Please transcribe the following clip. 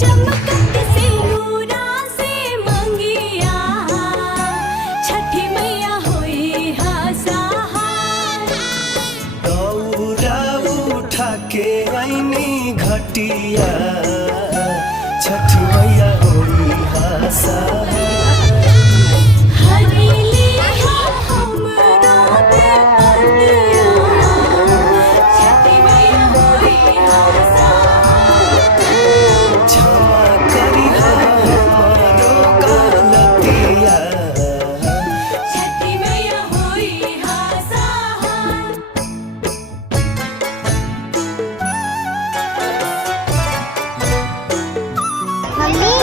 चमकत सिंदूरा से मंगिया छठी मैया होई हा सहाय। दौरा उठा के आईनी घटिया छठी मैया होई हा सहाय। हरीली हा हमरो बेअरिया छठी मैया होई हा सहाय। क्षमा करिहा हमारो गलतिया छठी मैया होई हा सहाय। मम्मी